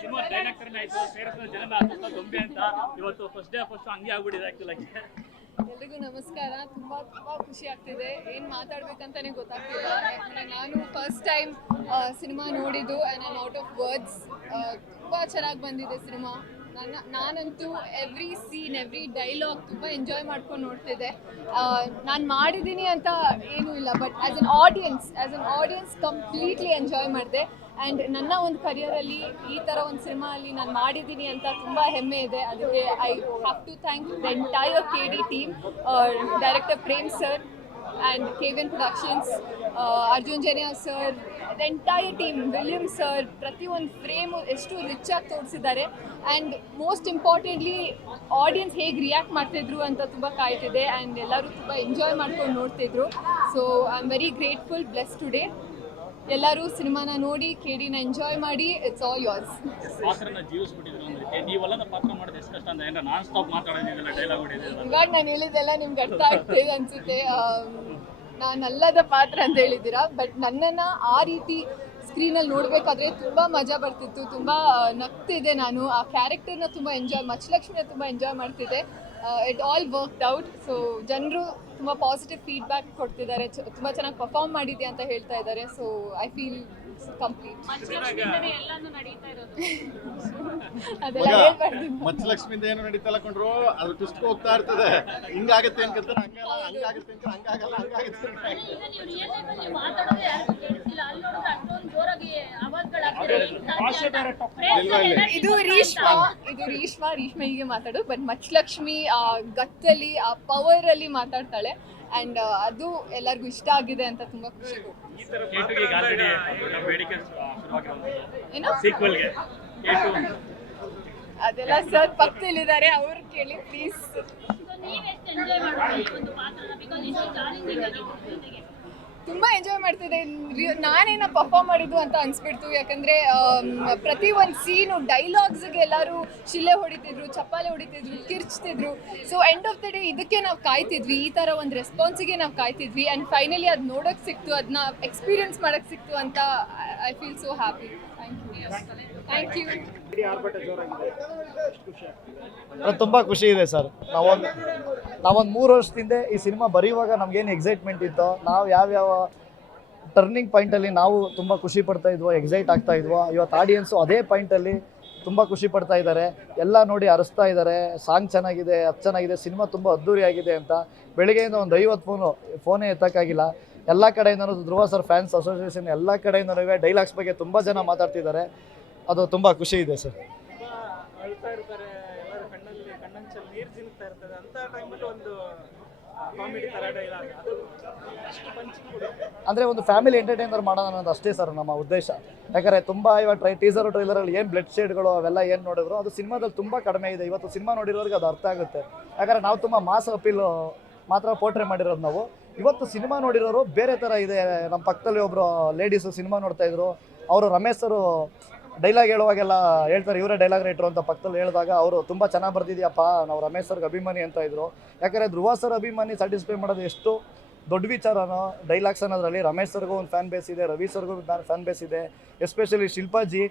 Cinema director ಆಯ್ತು ಸೇರಿಸಿದ ಜನ ಗೊಂಬೆ ಅಂತ ಇವತ್ತು ಫಸ್ಟ್ ಡೇ ಫಸ್ಟ್ ಹಂಗೆ ಆಗ್ಬಿಟ್ಟಿದೆ ಆಕ್ಚುಲಿ. ಎಲ್ರಿಗೂ ನಮಸ್ಕಾರ. ತುಂಬ ಖುಷಿ ಆಗ್ತಿದೆ. ಏನು ಮಾತಾಡ್ಬೇಕಂತಾನೆ ಗೊತ್ತಾಗ್ತಿಲ್ಲ. ಯಾಕಂದರೆ ನಾನು ಫಸ್ಟ್ ಟೈಮ್ ಸಿನಿಮಾ ನೋಡಿದ್ದು and I out of words. ತುಂಬ ಚೆನ್ನಾಗಿ ಬಂದಿದೆ ಸಿನಿಮಾ. ನಾನಂತೂ ಎವ್ರಿ ಸೀನ್ ಎವ್ರಿ ಡೈಲಾಗ್ ತುಂಬ ಎಂಜಾಯ್ ಮಾಡ್ಕೊಂಡು ನೋಡ್ತಿದ್ದೆ. ನಾನು ಮಾಡಿದ್ದೀನಿ ಅಂತ ಏನೂ ಇಲ್ಲ, but as an audience completely enjoy ಮಾಡಿದೆ. ಆ್ಯಂಡ್ ನನ್ನ ಒಂದು ಕರಿಯರಲ್ಲಿ ಈ ಥರ ಒಂದು ಸಿನಿಮಾ ಅಲ್ಲಿ ನಾನು ಮಾಡಿದ್ದೀನಿ ಅಂತ ತುಂಬ ಹೆಮ್ಮೆ ಇದೆ. ಅದಕ್ಕೆ I have to thank the entire KD team, director Prem sir and KVN productions, Arjun Janya sir, the entire team, William sir. ಪ್ರತಿಯೊಂದು ಫ್ರೇಮು ಎಷ್ಟು ರಿಚ್ ಆಗಿ ತೋರಿಸಿದ್ದಾರೆ. ಆ್ಯಂಡ್ ಮೋಸ್ಟ್ ಇಂಪಾರ್ಟೆಂಟ್ಲಿ ಆಡಿಯನ್ಸ್ ಹೇಗೆ ರಿಯಾಕ್ಟ್ ಮಾಡ್ತಿದ್ರು ಅಂತ ತುಂಬ ಕಾಯ್ತಿದೆ. ಆ್ಯಂಡ್ ಎಲ್ಲರೂ ತುಂಬ ಎಂಜಾಯ್ ಮಾಡ್ಕೊಂಡು ನೋಡ್ತಿದ್ರು. So I am very grateful, bless today. ಎಲ್ಲರೂ ಸಿನಿಮಾನ ನೋಡಿ KDನ ಎಂಜಾಯ್ ಮಾಡಿ. It's all yours. ಇವಾಗ ನಾನು ಹೇಳಿದ್ದೆಲ್ಲ ನಿಮ್ಗೆ ಅರ್ಥ ಆಗ್ತಿದೆ ಅನ್ಸುತ್ತೆ. ನಾನಲ್ಲದ ಪಾತ್ರ ಅಂತ ಹೇಳಿದ್ದೀರಾ, ಬಟ್ ನನ್ನನ್ನು ಆ ರೀತಿ ಸ್ಕ್ರೀನಲ್ಲಿ ನೋಡಬೇಕಾದ್ರೆ ತುಂಬ ಮಜಾ ಬರ್ತಿತ್ತು. ತುಂಬ ನಗ್ತಿದ್ದೆ ನಾನು. ಆ ಕ್ಯಾರೆಕ್ಟರ್ನ ತುಂಬ ಮಚ್ಚಲಕ್ಷ್ಮಿನ ತುಂಬ ಎಂಜಾಯ್ ಮಾಡ್ತಿದ್ದೆ. It all worked out. So ಜನರು ತುಂಬ ಪಾಸಿಟಿವ್ ಫೀಡ್ಬ್ಯಾಕ್ ಕೊಡ್ತಿದ್ದಾರೆ. ತುಂಬ ಚೆನ್ನಾಗಿ ಪರ್ಫಾರ್ಮ್ ಮಾಡಿದೆ ಅಂತ ಹೇಳ್ತಾ ಇದ್ದಾರೆ. So I feel complete. ಅದೆಲ್ಲ ಹೇಳ್ಬಾರ್ದು. ಮಚ್ಚಲಕ್ಷ್ಮಿಯಿಂದ ಏನು ನಡೀತಲ್ಲ ಕೊಂಡ್ರು, ಅದು ಟ್ವಿಸ್ಟ್ ಹೋಗ್ತಾ ಇರ್ತದೆ. ಹಿಂಗಾಗತ್ತೆ ಅನ್ಕೊಂತಾರೆ, ಹಂಗಾಗತ್ತೆ ಅಂತ ಹಂಗಾಗಲ್ಲ, ಹಂಗಾಗತ್ತೆ. ಇದು ರೇಷ್ಮಾ ಹೀಗೆ ಮಾತಾಡು, ಬಟ್ ಮಚ್ಚಲಕ್ಷ್ಮಿ ಆ ಗತ್ತಲ್ಲಿ ಆ ಪವರ್ ಅಲ್ಲಿ ಮಾತಾಡ್ತಾಳೆ. ಅಂಡ್ ಅದು ಎಲ್ಲರಿಗೂ ಇಷ್ಟ ಆಗಿದೆ ಅಂತ ತುಂಬಾ ಖುಷಿ. ಅದೆಲ್ಲ ಸರ್ ಪಕ್ಕದಲ್ಲಿದ್ದಾರೆ, ಅವ್ರು ಕೇಳಿ ಪ್ಲೀಸ್. ತುಂಬ ಎಂಜಾಯ್ ಮಾಡ್ತಿದ್ದೆ. ನಾನೇನ ಪರ್ಫಾರ್ಮ್ ಮಾಡಿದ್ದು ಅಂತ ಅನ್ಸ್ಬಿಡ್ತು. ಯಾಕಂದರೆ ಪ್ರತಿ ಒಂದು ಸೀನು ಡೈಲಾಗ್ಸ್ಗೆ ಎಲ್ಲರೂ ಶಿಲೆ ಹೊಡಿತಿದ್ರು, ಚಪ್ಪಾಳೆ ಹೊಡಿತಿದ್ರು, ಕಿರ್ಚ್ತಿದ್ರು. So end of the day ಇದಕ್ಕೆ ನಾವು ಕಾಯ್ತಿದ್ವಿ, ಈ ಥರ ಒಂದು ರೆಸ್ಪಾನ್ಸಿಗೆ ನಾವು ಕಾಯ್ತಿದ್ವಿ. ಆ್ಯಂಡ್ ಫೈನಲಿ ಅದು ನೋಡೋಕ್ಕೆ ಸಿಕ್ತು, ಅದನ್ನ ಎಕ್ಸ್ಪೀರಿಯನ್ಸ್ ಮಾಡೋಕ್ಕೆ ಸಿಕ್ತು ಅಂತ I feel so happy. Thank you. ತುಂಬ ಖುಷಿ ಇದೆ ಸರ್. ನಾವೊಂದು 3 ವರ್ಷದಿಂದ ಈ ಸಿನಿಮಾ ಬರೆಯುವಾಗ ನಮಗೇನು ಎಕ್ಸೈಟ್ಮೆಂಟ್ ಇತ್ತೋ, ನಾವು ಯಾವ್ಯಾವ ಟರ್ನಿಂಗ್ ಪಾಯಿಂಟಲ್ಲಿ ನಾವು ತುಂಬ ಖುಷಿ ಪಡ್ತಾ ಇದ್ವೋ, ಎಕ್ಸೈಟ್ ಆಗ್ತಾ ಇದ್ವೋ, ಇವತ್ತು ಆಡಿಯನ್ಸು ಅದೇ ಪಾಯಿಂಟಲ್ಲಿ ತುಂಬ ಖುಷಿ ಪಡ್ತಾ ಇದ್ದಾರೆ. ಎಲ್ಲ ನೋಡಿ ಅರಸ್ತಾ ಇದ್ದಾರೆ. ಸಾಂಗ್ ಚೆನ್ನಾಗಿದೆ, ಅದು ಚೆನ್ನಾಗಿದೆ, ಸಿನಿಮಾ ತುಂಬ ಅದ್ದೂರಿಯಾಗಿದೆ ಅಂತ. ಬೆಳಿಗ್ಗೆಯಿಂದ ಒಂದು 50 ಫೋನೇ ಎತ್ತಕ್ಕಾಗಿಲ್ಲ. ಎಲ್ಲ ಕಡೆಯಿಂದನೂ ಧ್ರುವ ಸರ್ ಫ್ಯಾನ್ಸ್ ಅಸೋಸಿಯೇಷನ್ ಎಲ್ಲ ಕಡೆಯಿಂದನೂ ಡೈಲಾಗ್ಸ್ ಬಗ್ಗೆ ತುಂಬ ಜನ ಮಾತಾಡ್ತಿದ್ದಾರೆ. ಅದು ತುಂಬ ಖುಷಿ ಇದೆ ಸರ್. ಅಂದರೆ ಒಂದು ಫ್ಯಾಮಿಲಿ ಎಂಟರ್ಟೈನರ್ ಮಾಡೋಣ ಅನ್ನೋದು ಅಷ್ಟೇ ಸರ್ ನಮ್ಮ ಉದ್ದೇಶ. ಯಾಕಂದರೆ ತುಂಬ ಇವಾಗ ಟ್ರೈಲರಲ್ಲಿ ಏನು ಬ್ಲಡ್ ಶೇಡ್ಗಳು ಅವೆಲ್ಲ ಏನು ನೋಡಿದ್ರು ಅದು ಸಿನಿಮಾದಲ್ಲಿ ತುಂಬ ಕಡಿಮೆ ಇದೆ. ಇವತ್ತು ಸಿನಿಮಾ ನೋಡಿರೋರಿಗೆ ಅದು ಅರ್ಥ ಆಗುತ್ತೆ. ಯಾಕಂದರೆ ನಾವು ತುಂಬ ಮಾಸ್ ಅಪೀಲ್ ಮಾತ್ರ ಪೋರ್ಟ್ರೇ ಮಾಡಿರೋದು ನಾವು. ಇವತ್ತು ಸಿನಿಮಾ ನೋಡಿರೋರು ಬೇರೆ ಥರ ಇದೆ. ನಮ್ಮ ಪಕ್ಕದಲ್ಲಿ ಒಬ್ಬರು ಲೇಡೀಸು ಸಿನಿಮಾ ನೋಡ್ತಾಯಿದ್ರು. ಅವರು ರಮೇಶ್ ಸರು ಡೈಲಾಗ್ ಹೇಳುವಾಗೆಲ್ಲ ಹೇಳ್ತಾರೆ, ಇವರೇ ಡೈಲಾಗ್ ರೈಟ್ರು ಅಂತ ಪಕ್ಕದಲ್ಲಿ ಹೇಳಿದಾಗ ಅವರು ತುಂಬ ಚೆನ್ನಾಗಿ ಬರ್ತಿದ್ಯಪ್ಪ, ನಾವು ರಮೇಶ್ ಸರ್ಗೆ ಅಭಿಮಾನಿ ಅಂತ ಇದ್ರು. ಯಾಕಂದರೆ ಧ್ರುವ ಸರ್ ಅಭಿಮಾನಿ ಸ್ಯಾಟಿಸ್ಫೈ ಮಾಡೋದು ಎಷ್ಟು ದೊಡ್ಡ ವಿಚಾರನೋ ಡೈಲಾಗ್ಸ್ ಅನ್ನೋದ್ರಲ್ಲಿ. ರಮೇಶ್ ಸರ್ಗೂ ಒಂದು ಫ್ಯಾನ್ ಬೇಸ್ ಇದೆ, ರವಿ ಸರ್ಗೂ ಫ್ಯಾನ್ ಬೇಸ್ ಇದೆ. ಎಸ್ಪೆಷಲಿ ಶಿಲ್ಪಾಜಿ,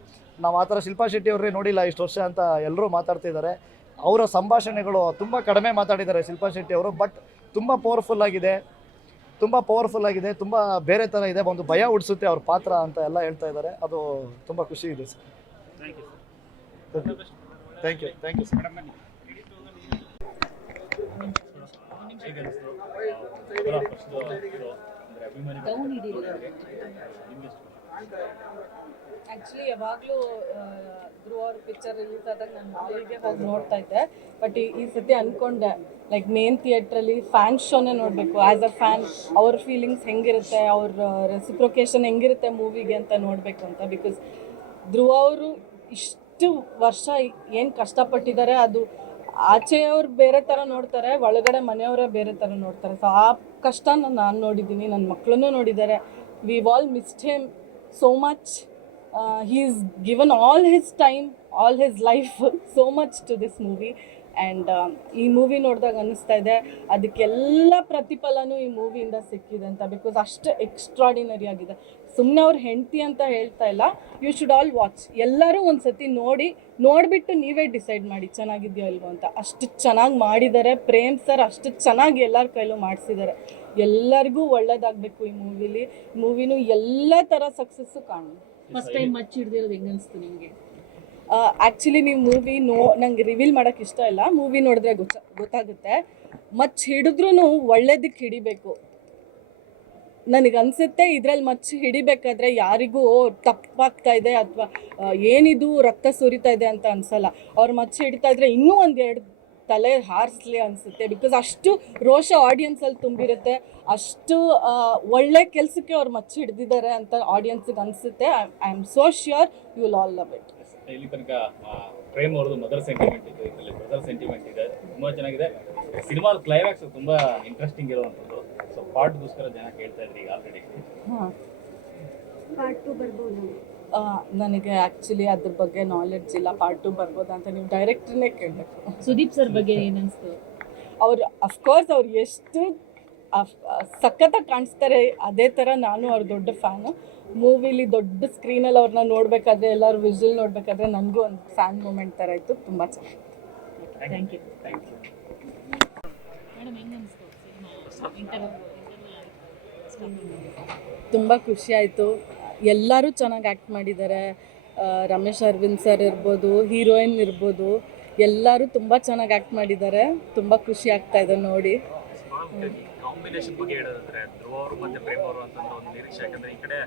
ನಾವು ಆ ಥರ ಶಿಲ್ಪಾ ಶೆಟ್ಟಿ ಅವ್ರನ್ನೇ ನೋಡಿಲ್ಲ ಇಷ್ಟು ವರ್ಷ ಅಂತ ಎಲ್ಲರೂ ಮಾತಾಡ್ತಿದ್ದಾರೆ. ಅವರ ಸಂಭಾಷಣೆಗಳು ತುಂಬ ಕಡಿಮೆ ಮಾತಾಡಿದ್ದಾರೆ ಶಿಲ್ಪಾ ಶೆಟ್ಟಿ ಅವರು, ಬಟ್ ತುಂಬ ಪವರ್ಫುಲ್ ಆಗಿದೆ, ತುಂಬ ಬೇರೆ ಥರ ಇದೆ. ಒಂದು ಭಯ ಹುಡ್ಸುತ್ತೆ ಅವ್ರ ಪಾತ್ರ ಅಂತ ಎಲ್ಲ ಹೇಳ್ತಾ ಇದ್ದಾರೆ. ಅದು ತುಂಬ ಖುಷಿ ಇದೆ sir. Thank you sir. Actually ಯಾವಾಗಲೂ ಧ್ರುವ ಅವ್ರ ಪಿಕ್ಚರ್ ರಿಲೀಸ್ ಆದಾಗ ನಾನು ಮಾಲಿಗೆ ಹೋಗಿ ನೋಡ್ತಾ ಇದ್ದೆ. ಬಟ್ ಈ ಸತಿ ಅಂದ್ಕೊಂಡೆ ಲೈಕ್ ಮೇನ್ ಥಿಯೇಟ್ರಲ್ಲಿ ಫ್ಯಾನ್ ಶೋನೇ ನೋಡಬೇಕು. ಆ್ಯಸ್ ಅ ಫ್ಯಾನ್ ಅವ್ರ ಫೀಲಿಂಗ್ಸ್ ಹೆಂಗಿರುತ್ತೆ, ಅವ್ರ ರೆಸಿಪ್ರೊಕೇಷನ್ ಹೆಂಗಿರುತ್ತೆ ಮೂವಿಗೆ ಅಂತ ನೋಡಬೇಕು ಅಂತ. ಬಿಕಾಸ್ ಧ್ರುವ ಅವರು ಇಷ್ಟು ವರ್ಷ ಏನು ಕಷ್ಟಪಟ್ಟಿದ್ದಾರೆ, ಅದು ಆಚೆಯವ್ರು ಬೇರೆ ಥರ ನೋಡ್ತಾರೆ, ಒಳಗಡೆ ಮನೆಯವರೇ ಬೇರೆ ಥರ ನೋಡ್ತಾರೆ. ಸೊ ಆ ಕಷ್ಟನ ನಾನು ನೋಡಿದ್ದೀನಿ, ನನ್ನ ಮಕ್ಕಳನ್ನೂ ನೋಡಿದ್ದಾರೆ. We all missed him so much. He's given all his time, all his life, so much to this movie. And ಈ ಮೂವಿ ನೋಡಿದಾಗ ಅನ್ನಿಸ್ತಾ ಇದೆ ಅದಕ್ಕೆಲ್ಲ ಪ್ರತಿಫಲನೂ ಈ ಮೂವಿಯಿಂದ ಸಿಕ್ಕಿದೆ ಅಂತ. ಬಿಕಾಸ್ ಅಷ್ಟು ಎಕ್ಸ್ಟ್ರಾಡಿನರಿ ಆಗಿದೆ. ಸುಮ್ಮನೆ ಅವ್ರ ಹೆಂಡತಿ ಅಂತ ಹೇಳ್ತಾ ಇಲ್ಲ. You should all watch. ಎಲ್ಲರೂ ಒಂದು ಸತಿ ನೋಡಿಬಿಟ್ಟು ನೀವೇ ಡಿಸೈಡ್ ಮಾಡಿ ಚೆನ್ನಾಗಿದೆಯೋ ಇಲ್ವೋ ಅಂತ. ಅಷ್ಟು ಚೆನ್ನಾಗಿ ಮಾಡಿದ್ದಾರೆ ಪ್ರೇಮ್ ಸರ್, ಅಷ್ಟು ಚೆನ್ನಾಗಿ ಎಲ್ಲರ ಕೈಲೂ ಮಾಡಿಸಿದ್ದಾರೆ. ಎಲ್ಲರಿಗೂ ಒಳ್ಳೇದಾಗಬೇಕು ಈ ಮೂವಿನೂ ಎಲ್ಲ ಥರ ಸಕ್ಸಸ್ಸು ಕಾಣೋಣ. ಫಸ್ಟ್ ಟೈಮ್ ಮಚ್ಚಿ ಹಿಡ್ದಿರೋದು ಹೆಂಗೆ ಅನಿಸ್ತು ನಿಮಗೆ? ಆ್ಯಕ್ಚುಲಿ ನೀವು ಮೂವಿ ನಂಗೆ ರಿವೀಲ್ ಮಾಡೋಕ್ಕೆ ಇಷ್ಟ ಇಲ್ಲ. ಮೂವಿ ನೋಡಿದ್ರೆ ಗೊತ್ತಾಗುತ್ತೆ. ಮಚ್ಚ ಹಿಡಿದ್ರೂ ಒಳ್ಳೇದಕ್ಕೆ ಹಿಡಿಬೇಕು. ನನಗನ್ಸುತ್ತೆ ಇದರಲ್ಲಿ ಮಚ್ಚ ಹಿಡಿಬೇಕಾದ್ರೆ ಯಾರಿಗೂ ತಪ್ಪಾಗ್ತಾ ಇದೆ ಅಥವಾ ಏನಿದು ರಕ್ತ ಸುರಿತಾ ಇದೆ ಅಂತ ಅನ್ಸಲ್ಲ. ಅವ್ರು ಮಚ್ಚ ಹಿಡಿತಾ ಇದ್ರೆ ಇನ್ನೂ ಒಂದೆರಡು ತಲೆ ಹಾರಿಸ್ಲಿ ಅನಿಸುತ್ತೆ. ಬಿಕಾಸ್ ಅಷ್ಟು ರೋಷ ಆಡಿಯನ್ಸಲ್ಲಿ ತುಂಬಿರುತ್ತೆ. ಅಷ್ಟು ಒಳ್ಳೆ ಕೆಲಸಕ್ಕೆ ಅವ್ರು ಮಚ್ಚ ಹಿಡಿದಿದ್ದಾರೆ ಅಂತ ಆಡಿಯನ್ಸಿಗೆ ಅನಿಸುತ್ತೆ. I am so sure you will all love it. ಇಲ್ಲಿ ತನಕ ಪ್ರೇಮ್ ಅವ್ರದ್ದು ಮದರ್ ಸೆಂಟಿಮೆಂಟ್ ಇದೆ, ಇದರಲ್ಲಿ ಬ್ರದರ್ ಸೆಂಟಿಮೆಂಟ್ ಇದೆ, ತುಂಬ ಚೆನ್ನಾಗಿದೆ. ಸಿನಿಮಾದ ಕ್ಲೈಮ್ಯಾಕ್ಸ್ ತುಂಬ ಇಂಟ್ರೆಸ್ಟಿಂಗ್ ಇರುವಂಥದ್ದು. ಸೊ ಪಾರ್ಟ್ಗೋಸ್ಕರ ಜನ ಕೇಳ್ತಾ ಇದ್ರಿ ಈಗ ಆಲ್ರೆಡಿ. ಪಾರ್ಟ್ 2 ಬರ್ಬೋದು? ನನಗೆ ಆ್ಯಕ್ಚುಲಿ ಅದ್ರ ಬಗ್ಗೆ ನಾಲೆಡ್ಜ್ ಇಲ್ಲ. ಪಾರ್ಟ್ 2 ಬರ್ಬೋದಾ ಅಂತ ನೀವು ಡೈರೆಕ್ಟ್ರನ್ನೇ ಕೇಳಬೇಕು. ಸುದೀಪ್ ಸರ್ ಬಗ್ಗೆ ಏನನ್ನಿಸ್ತು? ಅವರು ಅಫ್ಕೋರ್ಸ್ ಅವ್ರು ಎಷ್ಟು ಸಖತ್ತಾಗಿ ಕಾಣಿಸ್ತಾರೆ, ಅದೇ ಥರ ನಾನು ಅವ್ರ ದೊಡ್ಡ ಫ್ಯಾನು. ಮೂವಿಲಿ ದೊಡ್ಡ ಸ್ಕ್ರೀನಲ್ಲಿ ಅವ್ರನ್ನ ನೋಡಬೇಕಾದ್ರೆ, ಎಲ್ಲರೂ ವಿಜುವಲ್ ನೋಡಬೇಕಾದ್ರೆ ನನಗೂ ಒಂದು ಫ್ಯಾನ್ ಮೂಮೆಂಟ್ ಥರ ಇತ್ತು. ತುಂಬ ಚೆನ್ನಾಗಿತ್ತು. Thank you. ಮೇಡಮ್ ಹೆಂಗೆ ಅನಿಸ್ತು ತುಂಬ ಖುಷಿ ಆಯಿತು. ಎಲ್ಲರೂ ಚೆನ್ನಾಗಿ ಆ್ಯಕ್ಟ್ ಮಾಡಿದ್ದಾರೆ. ರಮೇಶ್ ಅರವಿಂದ್ ಸರ್ ಇರ್ಬೋದು, ಹೀರೋಯಿನ್ ಇರ್ಬೋದು, ಎಲ್ಲರೂ ತುಂಬ ಚೆನ್ನಾಗಿ ಆ್ಯಕ್ಟ್ ಮಾಡಿದ್ದಾರೆ. ತುಂಬ ಖುಷಿ ಆಗ್ತಾ ಇದೆ ನೋಡಿ. ಕಾಂಬಿನೇಷನ್ ಬಗ್ಗೆ ಹೇಳೋದಾದ್ರೆ ಧ್ರುವ ಅವರು ಮತ್ತೆ ಪ್ರೇಮ್ ಅವರು ಅಂತಂದ್ರೆ ಒಂದು ನಿರೀಕ್ಷೆ. ಯಾಕಂದ್ರೆ ಈ ಕಡೆ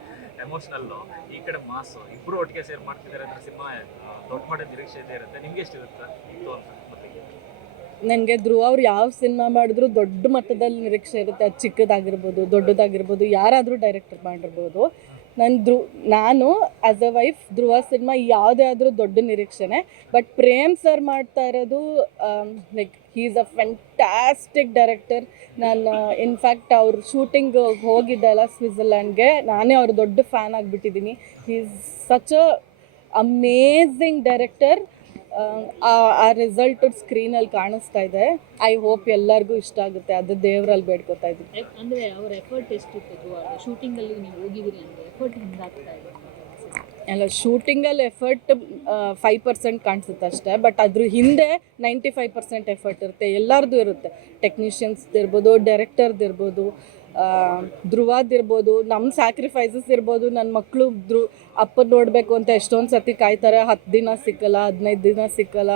ಎಮೋಷನಲ್ಲು, ಈ ಕಡೆ ಮಾಸು, ಇಬ್ಬರು ಒಟ್ಟಿಗೆ ಸೇರ್ ಮಾಡ್ತಿದ್ದಾರೆ ಅಂದ್ರೆ ಸಿನಿಮಾ ದೊಡ್ಡ ಮಟ್ಟದ ನಿರೀಕ್ಷೆ ಇದ್ದೇ ಇರುತ್ತೆ. ನಿಮ್ಗೆ ಎಷ್ಟಿರುತ್ತೆ ಇತ್ತು ಅಂತ ಮೊದಲಿಗೆ? ನನಗೆ ಧ್ರುವ ಅವ್ರು ಯಾವ ಸಿನಿಮಾ ಮಾಡಿದ್ರು ದೊಡ್ಡ ಮಟ್ಟದಲ್ಲಿ ನಿರೀಕ್ಷೆ ಇರುತ್ತೆ. ಅದು ಚಿಕ್ಕದಾಗಿರ್ಬೋದು, ದೊಡ್ಡದಾಗಿರ್ಬೋದು, ಯಾರಾದರೂ ಡೈರೆಕ್ಟರ್ ಮಾಡಿರ್ಬೋದು. ನಾನು as a wife Dhruva cinema ಯಾವುದೇ ಆದರೂ ದೊಡ್ಡ ನಿರೀಕ್ಷೆನೇ. ಬಟ್ ಪ್ರೇಮ್ ಸರ್ ಮಾಡ್ತಾ ಇರೋದು like he is a fantastic director. ನಾನು ಇನ್ಫ್ಯಾಕ್ಟ್ ಅವ್ರ ಶೂಟಿಂಗ್ ಹೋಗಿದ್ದೆಲ್ಲ ಸ್ವಿಟ್ಜರ್ಲ್ಯಾಂಡ್ಗೆ, ನಾನೇ ಅವ್ರ ದೊಡ್ಡ ಫ್ಯಾನ್ ಆಗಿಬಿಟ್ಟಿದ್ದೀನಿ. He is such a amazing director. ಆ ರಿಸಲ್ಟ್ ಸ್ಕ್ರೀನಲ್ಲಿ ಕಾಣಿಸ್ತಾ ಇದೆ. ಐ ಹೋಪ್ ಎಲ್ಲರಿಗೂ ಇಷ್ಟ ಆಗುತ್ತೆ. ಅದು ದೇವರಲ್ಲಿ ಬೇಡ್ಕೊತಾ ಇದ್ದೀನಿ. ಅಂದರೆ ಅವ್ರ ಎಫರ್ಟ್ ಎಷ್ಟಿತ್ತು ಶೂಟಿಂಗಲ್ಲಿ? ನೀವು ಹೋಗಿದ್ದೀರಿ ಅಂದರೆ ಎಫರ್ಟ್ ಹೆಂಗಾಗ್ತಾ ಇದೆ? ಎಲ್ಲ ಶೂಟಿಂಗಲ್ಲಿ ಎಫರ್ಟ್ 5% ಕಾಣಿಸುತ್ತೆ ಅಷ್ಟೇ. ಬಟ್ ಅದ್ರ ಹಿಂದೆ 95% ಎಫರ್ಟ್ ಇರುತ್ತೆ. ಎಲ್ಲರದ್ದು ಇರುತ್ತೆ. ಟೆಕ್ನಿಷಿಯನ್ಸ್ದು ಇರ್ಬೋದು, ಡೈರೆಕ್ಟರ್ದು ಇರ್ಬೋದು, ಧ್ರುವದಿರ್ಬೋದು, ನಮ್ಮ ಸ್ಯಾಕ್ರಿಫೈಸಸ್ ಇರ್ಬೋದು. ನನ್ನ ಮಕ್ಕಳು ಅಪ್ಪನ ನೋಡಬೇಕು ಅಂತ ಎಷ್ಟೊಂದು ಸತಿ ಕಾಯ್ತಾರೆ. 10 ದಿನ ಸಿಕ್ಕಲ್ಲ, 15 ದಿನ ಸಿಕ್ಕಲ್ಲ.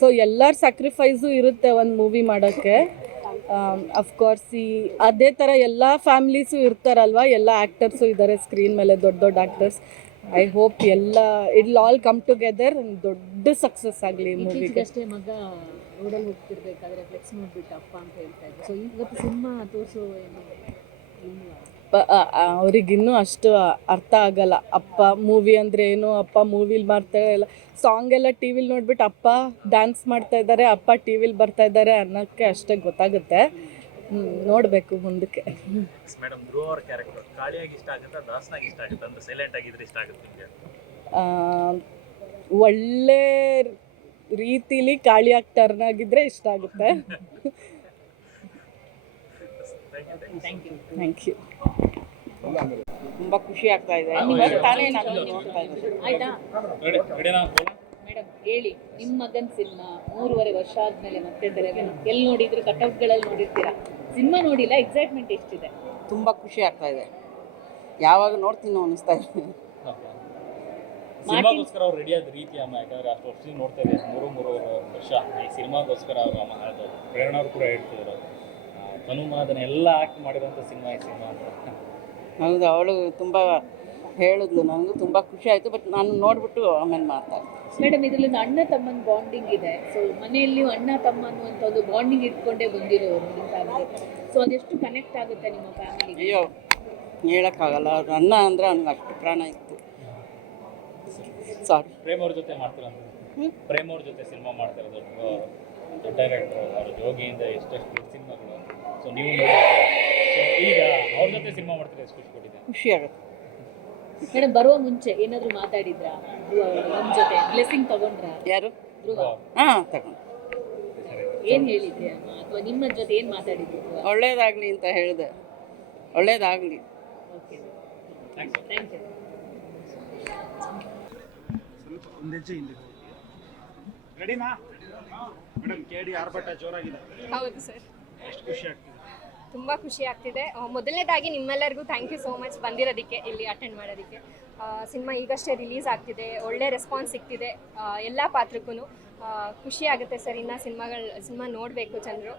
ಸೊ ಎಲ್ಲರ ಸ್ಯಾಕ್ರಿಫೈಸು ಇರುತ್ತೆ ಒಂದು ಮೂವಿ ಮಾಡೋಕ್ಕೆ. ಅಫ್ಕೋರ್ಸ್ ಅದೇ ಥರ ಎಲ್ಲ ಫ್ಯಾಮ್ಲೀಸು ಇರ್ತಾರಲ್ವ, ಎಲ್ಲ ಆ್ಯಕ್ಟರ್ಸು ಇದ್ದಾರೆ ಸ್ಕ್ರೀನ್ ಮೇಲೆ, ದೊಡ್ಡ ದೊಡ್ಡ actors. I hope it all come together ದೊಡ್ಡ ಸಕ್ಸಸ್ ಆಗಲಿ ಈ ಮೂವಿಗೆ. ಅಷ್ಟೇ ಮಗ ರೋಡಲ್ಲಿ ಹೋಗ್ತಿರ್ಬೇಕಾದ್ರೆ ಫ್ಲೆಕ್ಸ್ ನೋಡ್ಬಿಟ್ಟು ಅಪ್ಪ ಅಂತ ಹೇಳ್ತಾ ಇದ್ರು. ಸೊ ಇವತ್ತು ಸಿನಿಮಾ ತೋರಿಸೋ ಏನು ಅವ್ರಿಗಿನ್ನೂ ಅಷ್ಟು ಅರ್ಥ ಆಗಲ್ಲ. ಅಪ್ಪ ಮೂವಿ ಅಂದರೆ ಏನು, ಅಪ್ಪ ಮೂವಿಲಿ ಮಾಡ್ತಾರೆ ಎಲ್ಲ ಸಾಂಗ್ ಎಲ್ಲ ಟಿ ವಿಲಿ ನೋಡ್ಬಿಟ್ಟು ಅಪ್ಪ ಡ್ಯಾನ್ಸ್ ಮಾಡ್ತಾ ಇದ್ದಾರೆ, ಅಪ್ಪ ಟಿ ವಿಲಿ ಬರ್ತಾ ಇದ್ದಾರೆ ಅನ್ನೋಕ್ಕೆ ಅಷ್ಟೇ ಗೊತ್ತಾಗುತ್ತೆ. ನೋಡಬೇಕು ಮುಂದಕ್ಕೆ. ಮೇಡಮ್, ಧ್ರುವ ಅವ್ರ ಕ್ಯಾರೆಕ್ಟರ್ ಕಾಳಿಯಾಗಿ ಇಷ್ಟ ಆಗುತ್ತಾ, ದಾಸನಾಗಿ ಇಷ್ಟ ಆಗುತ್ತೆ? ಅಂದ್ರೆ ಸೈಲೆಂಟ್ ಆಗಿದ್ರೆ ಇಷ್ಟ ಆಗುತ್ತೆ ನಿಮಗೆ? ಒಳ್ಳೆ ರೀತಿಲಿ ಕಾಳಿಯಾಗಿ ಟರ್ನ್ ಆಗಿದ್ರೆ ಇಷ್ಟ ಆಗುತ್ತೆ. Thank you. ತುಂಬ ಖುಷಿ ಆಗ್ತಾ ಇದೆ. ತಾನೇ ನಾನು ನೋಡ್ತಾ ಇದ್ದೀನಿ. ಆಯ್ತಾ ಮೇಡಮ್, ಹೇಳಿ ನಿಮ್ಮ ಮಗನ ಸಿನಿಮಾ 3.5 ವರ್ಷ ಆದಮೇಲೆ ಮತ್ತೆ ತೆರೆ ಮೇಲೆ ಎಲ್ಲಿ ನೋಡಿದ್ರು ಕಟ್ಔಟ್ಗಳಲ್ಲಿ ನೋಡಿರ್ತೀರಾ, ಸಿನಿಮಾ ನೋಡಿಲ್ಲ, ಎಕ್ಸೈಟ್ಮೆಂಟ್ ಎಷ್ಟಿದೆ? ತುಂಬ ಖುಷಿ ಆಗ್ತಾ ಇದೆ. ಯಾವಾಗ ನೋಡ್ತೀನಿ ಅನ್ನಿಸ್ತಾ ಇದೆ. ಸಿನಿಮಾಗೋಸ್ಕರ ಅವ್ರು ರೆಡಿ ಆದ ರೀತಿ ಅಮ್ಮ, ಯಾಕಂದ್ರೆ ಅಷ್ಟು ವರ್ಷ ನೋಡ್ತಾ ಇದೆ, 3 ವರ್ಷ ಈ ಸಿನಿಮಾಗೋಸ್ಕರ ಅವರು ಅಮ್ಮ ಹೇಳಿದ್ರು. ಪ್ರೇರಣಾ ಅವರು ಕೂಡ ಹೇಳ್ತಿದ್ರು, ತನುಮಾದನ ಎಲ್ಲ ಆಕ್ಟ್ ಮಾಡಿರೋಂಥ ಸಿನಿಮಾ ಈ ಸಿನಿಮಾ ಅಂತ. ಹೌದು, ಅವಳು ತುಂಬ ಹೇಳಿದ್ಲು. ನನಗೂ ತುಂಬ ಖುಷಿ ಆಯಿತು. ಬಟ್ ನಾನು ನೋಡಿಬಿಟ್ಟು ಆಮೇಲೆ ಮಾತಾಡ್ತೀನಿ. ಮೇಡಮ್, ಇದರಲ್ಲಿ ಅಣ್ಣ ತಮ್ಮನ ಬಾಂಡಿಂಗ್ ಇದೆ. ಸೊ ಮನೆಯಲ್ಲಿ ಅಣ್ಣ ತಮ್ಮ ಅನ್ನುವಂಥ ಒಂದು ಬಾಂಡಿಂಗ್ ಇಟ್ಕೊಂಡೇ ಬಂದಿರೋರು ನಿಮ್ಮ ಫ್ಯಾಮಿಲಿ. ಸೊ ಅದೆಷ್ಟು ಕನೆಕ್ಟ್ ಆಗುತ್ತೆ ನಿಮ್ಮ ಫ್ಯಾಮಿಲಿಗೆ? ಅಯ್ಯೋ, ಹೇಳೋಕ್ಕಾಗಲ್ಲ. ಅವ್ರ ಅಣ್ಣ ಅಂದರೆ ಅವ್ನಿಗೆ ಅಷ್ಟು ಪ್ರಾಣ ಇತ್ತು. ಸಾರಿ. ಪ್ರೇಮ್ ಅವ್ರ ಜೊತೆ ಮಾಡ್ತಿರೋದು, ಪ್ರೇಮ್ ಅವ್ರ ಜೊತೆ ಸಿನಿಮಾ ಮಾಡ್ತಿರೋದು, ದೊಡ್ಡ ಡೈರೆಕ್ಟರ್ ಅವ್ರ ಜೋಗಿಯಿಂದ ಎಷ್ಟೆಷ್ಟು ಸಿನಿಮಾಗಳು. ಸೊ ನೀವು ಈಗ ಅವ್ರ ಜೊತೆ ಸಿನಿಮಾ ಮಾಡ್ತಾರೆ, ಎಷ್ಟು ಖುಷಿ ಕೊಟ್ಟಿದೆ? ಖುಷಿ ಆಗುತ್ತೆ. ಮೇಡಮ್, ಬರುವ ಮುಂಚೆ ಏನಾದರೂ ಮಾತಾಡಿದ್ರಾ ನಮ್ಮ ಜೊತೆ? ಬ್ಲೆಸ್ಸಿಂಗ್ ತಗೊಂಡ್ರಾ? ಯಾರು? ಧ್ರುವ. ಹಾಂ, ತಗೊಂಡು. ಏನು ಹೇಳಿದ್ರಿ ಅಮ್ಮ, ಅಥವಾ ನಿಮ್ಮ ಜೊತೆ ಏನು ಮಾತಾಡಿದ್ರು? ಒಳ್ಳೇದಾಗಲಿ ಅಂತ ಹೇಳಿದೆ. ಒಳ್ಳೇದಾಗಲಿ. ಓಕೆ. Thank you. ಸ್ವಲ್ಪ ಒಂದೆಜ್ಜೆ ಹಿಂದೆ ಹೋಗಿ. ರೆಡಿನಾ ಮೇಡಮ್? ಕೇಳಿ ಆರ್ಭಟ ಜೋರಾಗಿದೆ, ಹೌದು ಸರ್, ಎಷ್ಟು ಖುಷಿ ಆಗ್ತಿದೆ? ತುಂಬ ಖುಷಿ ಆಗ್ತಿದೆ. ಮೊದಲನೇದಾಗಿ ನಿಮ್ಮೆಲ್ಲರಿಗೂ ಥ್ಯಾಂಕ್ ಯು ಸೋ ಮಚ್ ಬಂದಿರೋದಕ್ಕೆ, ಇಲ್ಲಿ ಅಟೆಂಡ್ ಮಾಡೋದಕ್ಕೆ. ಸಿನಿಮಾ ಈಗಷ್ಟೇ ರಿಲೀಸ್ ಆಗ್ತಿದೆ, ಒಳ್ಳೆ ರೆಸ್ಪಾನ್ಸ್ ಸಿಗ್ತಿದೆ ಎಲ್ಲ ಪಾತ್ರಕ್ಕೂ. ಖುಷಿ ಆಗುತ್ತೆ ಸರ್. ಇನ್ನು ಸಿನಿಮಾ ನೋಡಬೇಕು ಜನರು,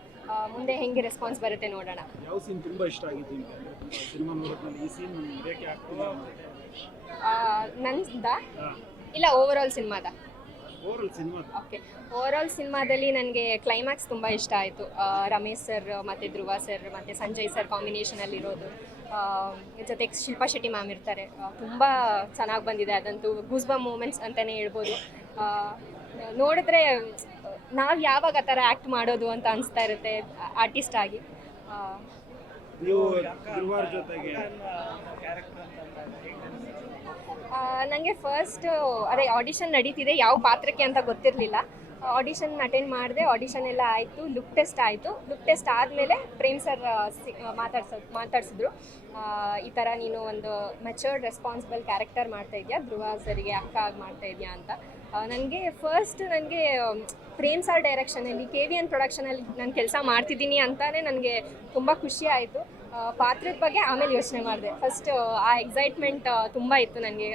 ಮುಂದೆ ಹೆಂಗೆ ರೆಸ್ಪಾನ್ಸ್ ಬರುತ್ತೆ ನೋಡೋಣ. ಯಾವ ಸೀನ್ ತುಂಬ ಇಷ್ಟ ಆಗಿತ್ತು ನಿಮಗೆ ಸಿನಿಮಾ ನೋಡೋದ್ರಲ್ಲಿ? ಈ ಸೀನ್ ನನಗೆ ಬೇಕೇ ಆಗ್ತಿದೆ. ನಂದ ಇಲ್ಲ, ಓವರ್ ಆಲ್ ಸಿನಿಮಾದ? Overall cinema okay, over all ಸಿನಿಮಾದಲ್ಲಿ ನನಗೆ ಕ್ಲೈಮ್ಯಾಕ್ಸ್ ತುಂಬ ಇಷ್ಟ ಆಯಿತು. ರಮೇಶ್ ಸರ್ ಮತ್ತು ಧ್ರುವ ಸರ್ ಮತ್ತು ಸಂಜಯ್ ಸರ್ ಕಾಂಬಿನೇಷನಲ್ಲಿರೋದು, ಜೊತೆಗೆ ಶಿಲ್ಪಾ ಶೆಟ್ಟಿ ಮ್ಯಾಮ್ ಇರ್ತಾರೆ. ತುಂಬ ಚೆನ್ನಾಗಿ ಬಂದಿದೆ, ಅದಂತೂ ಗೂಸ್ಬಮ್ ಮೂಮೆಂಟ್ಸ್ ಅಂತಲೇ ಹೇಳ್ಬೋದು. ನೋಡಿದ್ರೆ ನಾವು ಯಾವಾಗ ಆ ಥರ ಆ್ಯಕ್ಟ್ ಮಾಡೋದು ಅಂತ ಅನಿಸ್ತಾ ಇರುತ್ತೆ ಆರ್ಟಿಸ್ಟ್ ಆಗಿ. ನೀವು ಧ್ರುವರ ಜೊತೆಗೆ ನನಗೆ ಫಸ್ಟ್ ಅದೇ ಆಡಿಷನ್ ನಡೀತಿದೆ, ಯಾವ ಪಾತ್ರಕ್ಕೆ ಅಂತ ಗೊತ್ತಿರಲಿಲ್ಲ. ಆಡಿಷನ್ ಅಟೆಂಡ್ ಮಾಡಿದೆ, ಆಡಿಷನ್ ಎಲ್ಲ ಆಯಿತು, ಲುಕ್ ಟೆಸ್ಟ್ ಆಯಿತು. ಲುಕ್ ಟೆಸ್ಟ್ ಆದಮೇಲೆ ಪ್ರೇಮ್ ಸರ್ ಮಾತಾಡ್ಸಿದ್ರು, ಈ ಥರ ನೀನು ಒಂದು ಮೆಚೂರ್ಡ್ ರೆಸ್ಪಾನ್ಸಿಬಲ್ ಕ್ಯಾರೆಕ್ಟರ್ ಮಾಡ್ತಾ ಇದೆಯಾ, ಧ್ರುವ ಸರಿಗೆ ಅಕ್ಕ ಆಗಿ ಮಾಡ್ತಾ ಇದೆಯಾ ಅಂತ. ನನಗೆ ಪ್ರೇಮ್ ಸರ್ ಡೈರೆಕ್ಷನಲ್ಲಿ KVN ಪ್ರೊಡಕ್ಷನಲ್ಲಿ ನಾನು ಕೆಲಸ ಮಾಡ್ತಿದ್ದೀನಿ ಅಂತಲೇ ನನಗೆ ತುಂಬ ಖುಷಿ ಆಯಿತು. ಪಾತ್ರದ ಬಗ್ಗೆ ಆಮೇಲೆ ಯೋಚನೆ ಮಾಡಿದೆ. ಫಸ್ಟ್ ಆ ಎಕ್ಸೈಟ್ಮೆಂಟ್ ತುಂಬ ಇತ್ತು ನನಗೆ,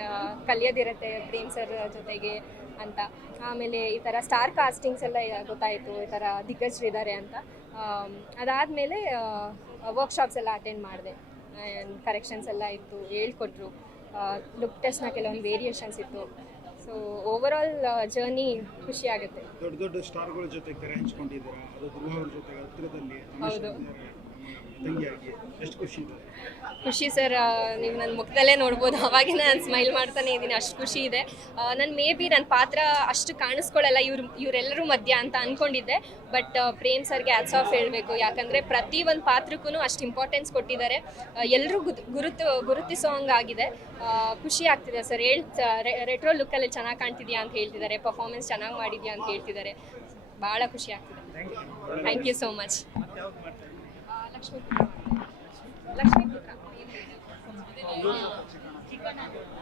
ಕಲಿಯೋದಿರುತ್ತೆ ಪ್ರೇಮ್ ಸರ್ ಜೊತೆಗೆ ಅಂತ. ಆಮೇಲೆ ಈ ಥರ ಸ್ಟಾರ್ ಕಾಸ್ಟಿಂಗ್ಸ್ ಎಲ್ಲ ಗೊತ್ತಾಯಿತು, ಈ ಥರ ದಿಗ್ಗಜರಿದ್ದಾರೆ ಅಂತ. ಅದಾದಮೇಲೆ ವರ್ಕ್ಶಾಪ್ಸ್ ಎಲ್ಲ ಅಟೆಂಡ್ ಮಾಡಿದೆ, ಕರೆಕ್ಷನ್ಸ್ ಎಲ್ಲ ಇತ್ತು, ಹೇಳ್ಕೊಟ್ರು. ಲುಕ್ ಟೆಸ್ಟ್ನ ಕೆಲವೊಂದು ವೇರಿಯೇಷನ್ಸ್ ಇತ್ತು. ಸೊ ಓವರ್ ಆಲ್ ಜರ್ನಿ ಖುಷಿ ಆಗುತ್ತೆ. ದೊಡ್ಡ ದೊಡ್ಡ ಸ್ಟಾರ್ಗಳ ಜೊತೆ ತೆರೆ ಹಂಚ್ಕೊಂಡಿದ್ದೀರಾ, ಅದು ಧ್ರುವ ಅವ್ರ ಜೊತೆ ಹತ್ತಿರದಲ್ಲಿ ಹೌದು. ತಂಗಿಯಾಗಿ ಎಷ್ಟು ಖುಷಿ ಇದೆ? ಖುಷಿ ಸರ್, ನೀವು ನನ್ನ ಮುಖದಲ್ಲೇ ನೋಡ್ಬೋದು, ಅವಾಗಿನ ನಾನು ಸ್ಮೈಲ್ ಮಾಡ್ತಾನೆ ಇದ್ದೀನಿ, ಅಷ್ಟು ಖುಷಿ ಇದೆ. ನಾನು ನನ್ನ ಪಾತ್ರ ಅಷ್ಟು ಕಾಣಿಸ್ಕೊಳ್ಳಲ್ಲ ಇವರೆಲ್ಲರೂ ಮಧ್ಯ ಅಂತ ಅಂದ್ಕೊಂಡಿದ್ದೆ. ಬಟ್ ಪ್ರೇಮ್ ಸರ್ಗೆ ಹ್ಯಾಟ್ಸ್ ಆಫ್ ಹೇಳಬೇಕು, ಯಾಕಂದರೆ ಪ್ರತಿ ಒಂದು ಪಾತ್ರಕ್ಕೂ ಅಷ್ಟು ಇಂಪಾರ್ಟೆನ್ಸ್ ಕೊಟ್ಟಿದ್ದಾರೆ. ಎಲ್ಲರೂ ಗುರುತಿಸೋ ಹಂಗಾಗಿದೆ. ಖುಷಿ ಆಗ್ತಿದೆ ಸರ್. ರೆಟ್ರೋ ಲುಕ್ಕಲ್ಲಿ ಚೆನ್ನಾಗಿ ಕಾಣ್ತಿದ್ಯಾ ಅಂತ ಹೇಳ್ತಿದ್ದಾರೆ, ಪರ್ಫಾರ್ಮೆನ್ಸ್ ಚೆನ್ನಾಗಿ ಮಾಡಿದ್ಯಾ ಅಂತ ಹೇಳ್ತಿದ್ದಾರೆ. ಭಾಳ ಖುಷಿ ಆಗ್ತಿದೆ. Thank you so much. Lakshmiputra